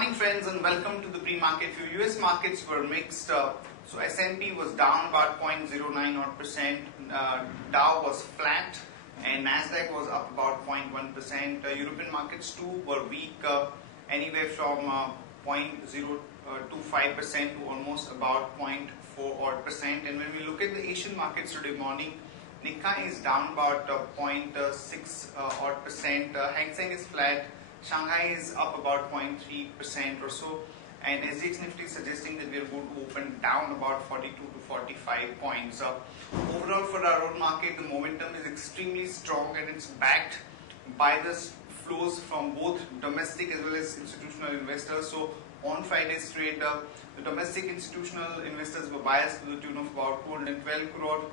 morning friends and welcome to the pre-market view. US markets were mixed. So S&P was down about 0.09%, Dow was flat and Nasdaq was up about 0.1%. European markets too were weak, anywhere from 0.025% to almost about 0.4%. And when we look at the Asian markets today morning, Nikkei is down about 0.6%, Hang Seng is flat, Shanghai is up about 0.3% or so, and SGX Nifty is suggesting that we are going to open down about 42 to 45 points. Overall for our own market, the momentum is extremely strong and it's backed by the flows from both domestic as well as institutional investors. So on Friday's trade, the domestic institutional investors were biased to the tune of about 212 crore.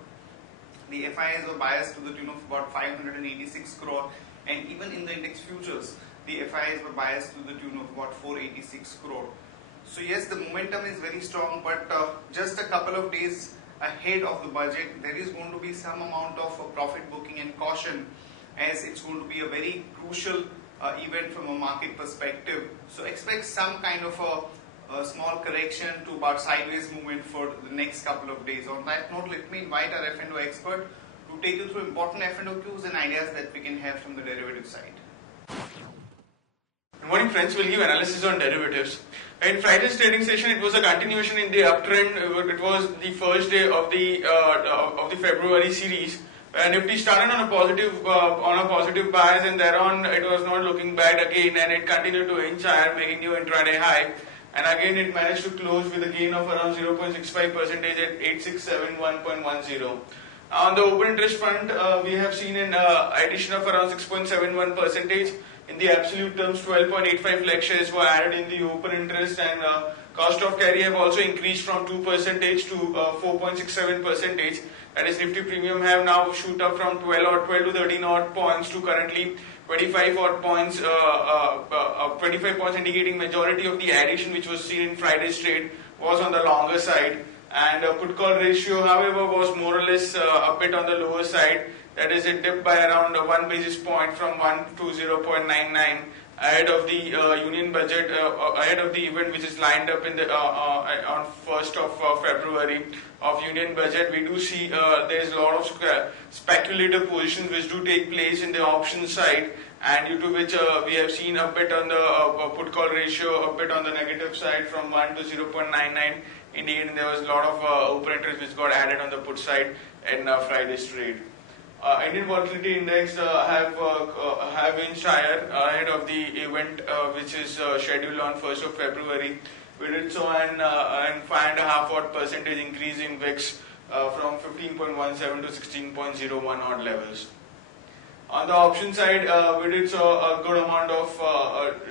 The FIIs were biased to the tune of about 586 crore, and even in the index futures, the FIIs were biased to the tune of about 486 crore. So yes, the momentum is very strong, but just a couple of days ahead of the budget, there is going to be some amount of profit booking and caution, as it's going to be a very crucial event from a market perspective. So expect some kind of a small correction to about sideways movement for the next couple of days. On that note, let me invite our F&O expert to take you through important F&O cues and ideas that we can have from the derivative side. Good morning friends, we'll give analysis on derivatives. In Friday's trading session, it was a continuation in the uptrend. It was the first day of the February series, and Nifty started on a positive bias, and thereon it was not looking bad again, and it continued to inch higher, making new intraday high. And again, it managed to close with a gain of around 0.65% at 8671.10. On the open interest front, we have seen an addition of around 6.71%. In the absolute terms, 12.85 lakh shares were added in the open interest, and cost of carry have also increased from 2% to 4.67%. That is, Nifty premium have now shoot up from 12 to 13 odd points to currently 25 odd points, 25 points, indicating majority of the addition which was seen in Friday's trade was on the longer side. And put call ratio, however, was more or less a bit on the lower side. That is, it dipped by around 1 basis point from 1 to 0.99 ahead of the union budget, ahead of the event which is lined up in the on 1st of February of union budget. We do see there is a lot of speculative positions which do take place in the option side, and due to which we have seen a bit on the put call ratio, a bit on the negative side from 1 to 0.99, indicating there was a lot of open interest which got added on the put side in Friday's trade. Indian volatility index have inched higher ahead of the event which is scheduled on 1st of February. We did so an 5.5% increase in VIX from 15.17 to 16.01 odd levels. On the option side, we did so a good amount of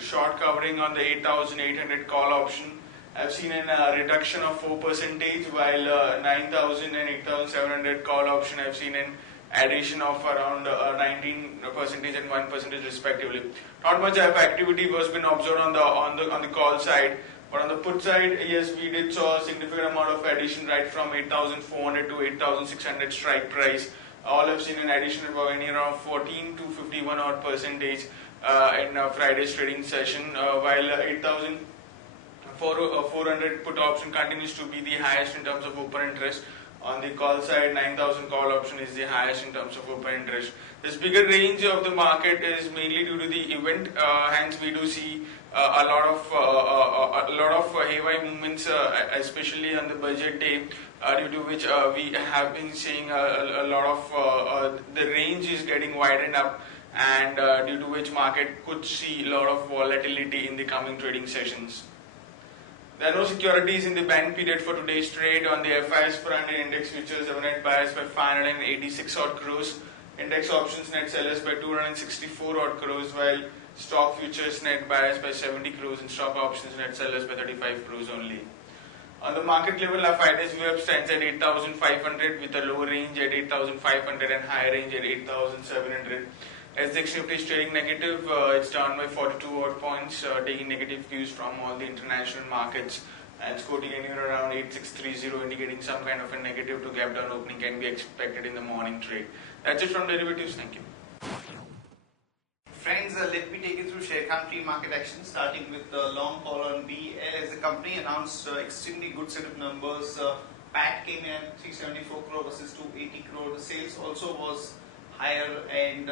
short covering on the 8,800 call option. I've seen a reduction of 4%, while 9,000 and 8,700 call option I've seen an addition of around 19% and 1% respectively. Not much of activity was been observed on the call side, but on the put side, yes, we did saw a significant amount of addition right from 8,400 to 8,600 strike price. All have seen an addition of around 14 to 51 odd percentage in Friday's trading session, while 8,400 put option continues to be the highest in terms of open interest. On the call side, 9,000 call option is the highest in terms of open interest. This bigger range of the market is mainly due to the event. Hence, we do see a lot of haywire movements, especially on the budget day, due to which we have been seeing a lot of the range is getting widened up, and due to which market could see a lot of volatility in the coming trading sessions. There are no securities in the ban period for today's trade. On the FIs front, in index futures have a net bias by 586 odd crores, index options net sellers by 264 odd crores, while stock futures net bias by 70 crores and stock options net sellers by 35 crores only. On the market level, our Friday's VWAP stands at 8,500 with a lower range at 8,500 and higher range at 8,700. SGX Nifty is trading negative. It's down by 42 odd points, taking negative cues from all the international markets, and it's quoting anywhere around 8630, indicating some kind of a negative to gap down opening can be expected in the morning trade. That's it from derivatives. Thank you. Friends, Friends, let me take you through Sharekhan pre-market action, starting with the long call on BEL. As the company announced extremely good set of numbers. PAT came in at 374 crore versus 280 crore. The sales also was higher, and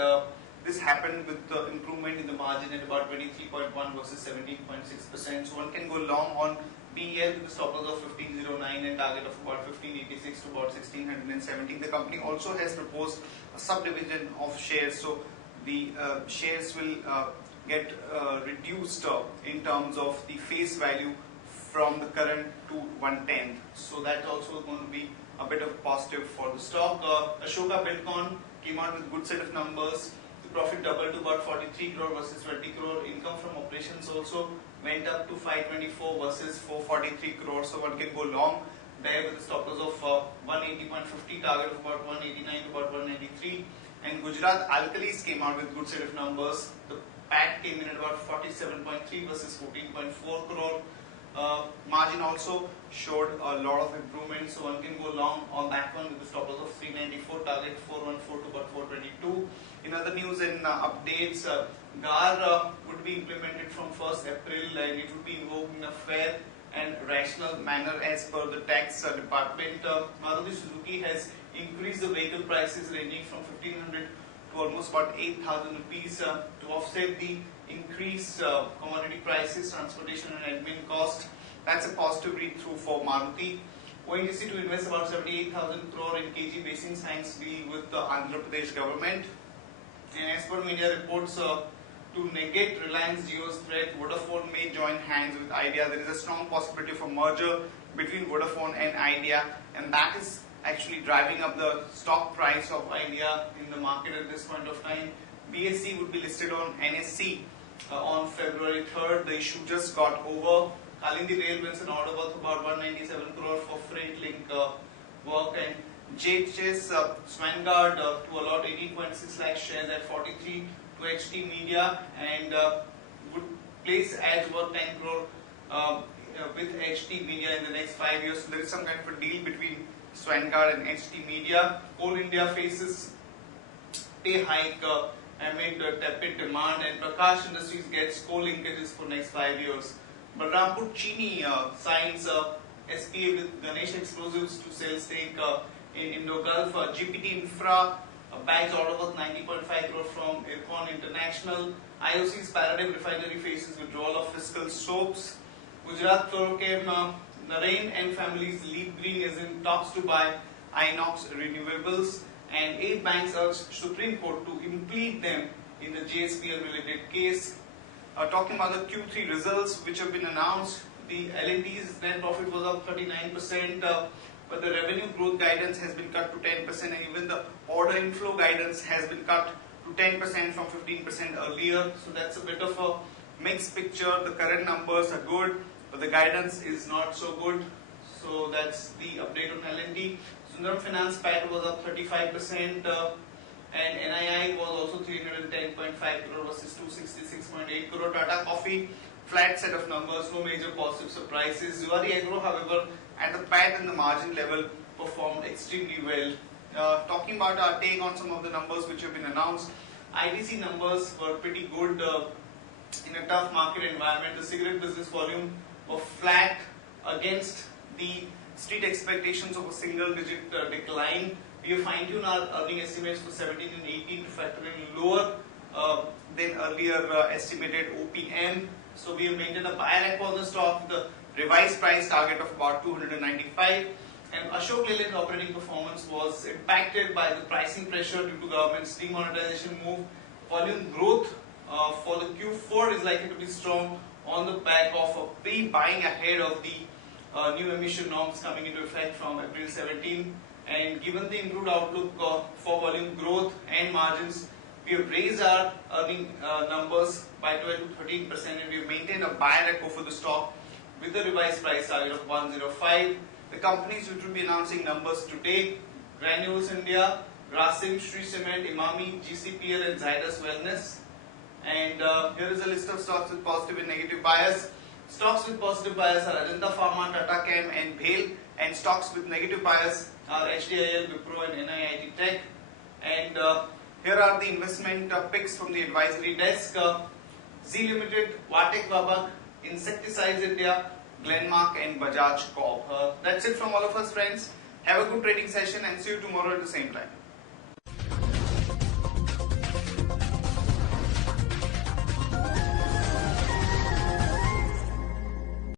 this happened with the improvement in the margin at about 23.1 versus 17.6%. So one can go long on BEL with the stop loss of 1509 and target of about 1586 to about 1617. The company also has proposed a subdivision of shares, so the shares will get reduced in terms of the face value from the current to 1/10. So that's also going to be a bit of a positive for the stock. Ashoka Buildcon came out with good set of numbers. The profit doubled to about 43 crore versus 20 crore. Income from operations also went up to 524 versus 443 crore. So one can go long there with a stop loss of 180.50, target of about 189 to about 193. And Gujarat Alkalis came out with good set of numbers. The PAT came in at about 47.3 versus 14.4 crore. Margin also showed a lot of improvement, so one can go long on that one with the stop loss of 394, target 414 to about 422. In other news and updates, GAR would be implemented from 1st April, and it would be invoked in a fair and rational manner as per the tax department. Maruti Suzuki has increased the vehicle prices ranging from 1500 to almost about 8,000 rupees to offset the increased commodity prices, transportation and admin cost. That's a positive read through for Maruti. ONGC to invest about 78,000 crore in KG Basing Science deal with the Andhra Pradesh government. And as per media reports, to negate Reliance Jio's threat, Vodafone may join hands with Idea. There is a strong possibility for merger between Vodafone and Idea, and that is actually driving up the stock price of Idea in the market at this point of time. BSC would be listed on NSE on February 3rd. The issue just got over. Kalindi Rail wins an order worth about 197 crore for freight link work, and JHS Swangard to allot 18.6 lakh shares at 43 to HT Media, and would place ads worth 10 crore with HT Media in the next 5 years. So there is some kind of a deal between Swangard and HT Media. Coal India faces pay hike amid tepid demand, and Prakash Industries gets coal linkages for next 5 years. Balrampur Chini signs SPA with Ganesh Explosives to sell stake in Indo-Gulf. GPT Infra bags order worth 90.5 crore from Ircon International. IOC's Paradigm Refinery faces withdrawal of fiscal soaps. Gujarat Fluorochem, Narain and families Leap Green is in talks to buy Inox Renewables, and 8 banks urge Supreme Court to implead them in the JSPL related case. Talking about the Q3 results which have been announced, the L&T's net profit was up 39%, but the revenue growth guidance has been cut to 10%, and even the order inflow guidance has been cut to 10% from 15% earlier. So that's a bit of a mixed picture. The current numbers are good, but the guidance is not so good. So that's the update on L&T. Sundaram Finance PAT was up 35%, and NII was also 310.5 crore versus 266.8 crore. Tata Coffee, flat set of numbers, no major positive surprises. Zuari Agro, however, at the PAT and the margin level performed extremely well. Talking about our take on some of the numbers which have been announced, ITC numbers were pretty good in a tough market environment. The cigarette business volume was flat against the street expectations of a single-digit decline. We have fine-tuned our earning estimates for 17 and 18 to factor in lower than earlier estimated OPM. So we have maintained a buyback on the stock with a revised price target of about 295. And Ashok Leyland's operating performance was impacted by the pricing pressure due to government's demonetization move. Volume growth for the Q4 is likely to be strong on the back of a pre-buying ahead of the new emission norms coming into effect from April 17. And given the improved outlook for volume growth and margins, we have raised our earning numbers by 12 to 13%, and we have maintained a buy and repo for the stock with the revised price target of 105. The companies which will be announcing numbers today: Granules India, Grasim, Shree Cement, Imami, GCPL and Zydus Wellness. And here is a list of stocks with positive and negative bias. Stocks with positive bias are Ajanta Pharma, Tata Chem and BHEL, and stocks with negative bias are HDIL, Wipro and NIIT Tech. And Here are the investment picks from the advisory desk. Z Limited, Vatek Vabak, Insecticides India, Glenmark and Bajaj Corp. That's it from all of us, friends. Have a good trading session and see you tomorrow at the same time.